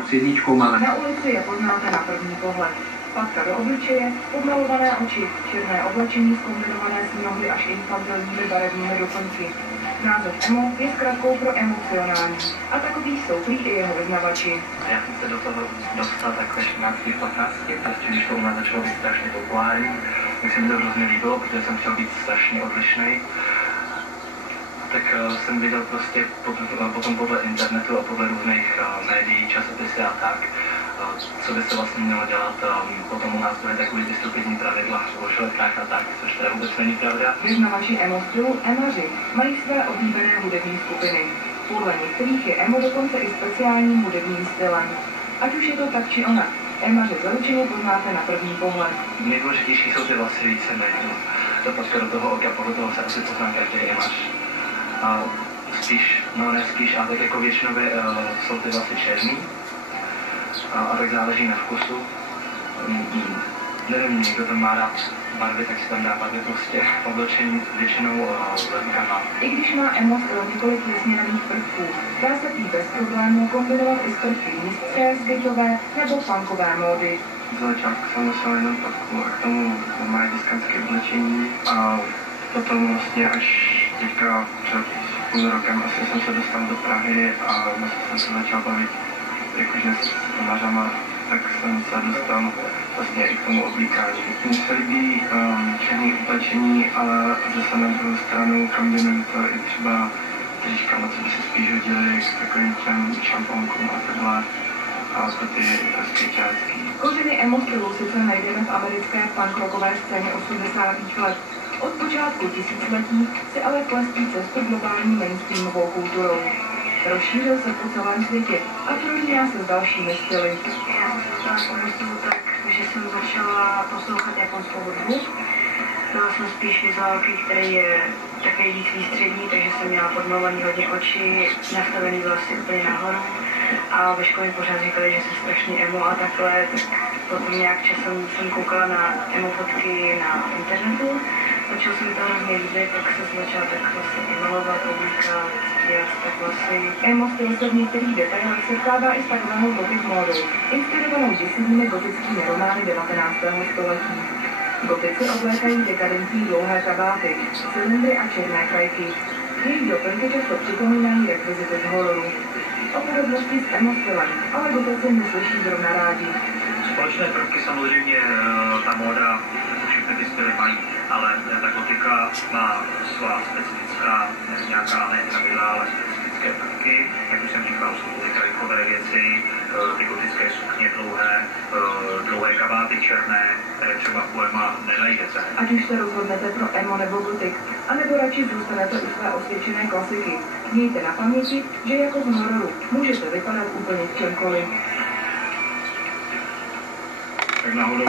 S jedničkou máme. Na ulici je poznáte na první pohled. Patka do obličeje, podmalované oči, černé oblečení zkombinované s mnohdy až infantilními barevnými doplňky. Název emo je zkratkou pro emocionální a takový jsou prý i jeho vyznavači. Já jsem se do toho dostal takhle 14-15, prostě když to u nás začalo být strašně populární. Mně se mi to hrozně líbilo, protože jsem chtěl být strašně odlišný. Tak jsem viděl prostě potom podle internetu a podle různých médií, časopisy a tak, co by se vlastně mělo dělat. Potom u nás byly takový ty stupidní pravidla o šletkách a tak, což teda vůbec není pravda. Vyznavači emo stylu, emaři, mají své oblíbené hudební skupiny. Podle některých je emo dokonce i speciálním hudebním stylem. Ať už je to tak či onak, emaře zaručeně poznáte na první pohled. Nejdůležitější jsou ty vlasy víceméně. Ta patka do toho oka, podle toho se asi pozná každý emař. Spíš, ale tak jako většinově jsou ty vlasy černý. A tak záleží na vkusu. Nevím, někdo tam má rád barvy, tak si tam dá barvy prostě oblečení většinou ledkama. I když má emo styl několik jasněných prvků, dá se tý bez problémů kombinovat i s prvky místské, zbytové nebo punkové módy. Z začátku jsem nosil jenom papku a k tomu moje diskantské oblečení a potom vlastně až teďka před půl rokem asi jsem se dostal do Prahy a vlastně jsem se začal bavit jakože s konařama, tak jsem se dostal vlastně i k tomu oblíkání. Mně se líbí černé oblečení, ale zase na druhou stranu kombinuju to i třeba tričkama, co by se spíš hodily k takovým těm šamponkům a takhle. A to ty skejťácký. Kořeny emo stylu sice najdeme v americké punk rockové scéně 80. let. Od počátku tisíciletí si ale klestí cestu globální mainstreamovou kulturou. Rozšířil se po celém světě a prolíná se s dalšími styly. Já jsem se dostala k tak, že jsem začala poslouchat japonskou hudbu. Byla jsem spíš vizuálky, který je takový víc výstřední, takže jsem měla podmalovaný hodně oči, nastavený vlasy úplně nahoru. A ve škole pořád říkali, že jsem strašně emo a takhle. Potom nějak časem jsem koukala na emo fotky na internetu. Začal se mi to hrozně líbit, tak se začala tak vlastně malovat, oblíkat, stříhat tak vlasy. Emo styl se v některých detailech setkává i s takzvanou gothic módou, inspirovanou děsivými gotickými romány 19. století. Gotici oblékají dekadentní dlouhé kabáty, cylindry a černé krajky. Jejich doplňky často připomínají rekvizity z hororu. O podobnosti s emo stylem, ale gotici neslyší zrovna rádi. Společné prvky samozřejmě ta móda, všechny ty styly mají, ale ta gotika má svá specifická, nějaká ne pravidla, ale specifické prvky. Jak už jsem říkal, jsou to ty krajkové věci, ty gotické sukně dlouhé kabáty černé, které třeba poema nenajdete. Ať už se rozhodnete pro emo nebo gotik, anebo radši zůstanete u své osvědčené klasiky. Mějte na paměti, že jako v hororu můžete vypadat úplně v čemkoliv. Tak náhodou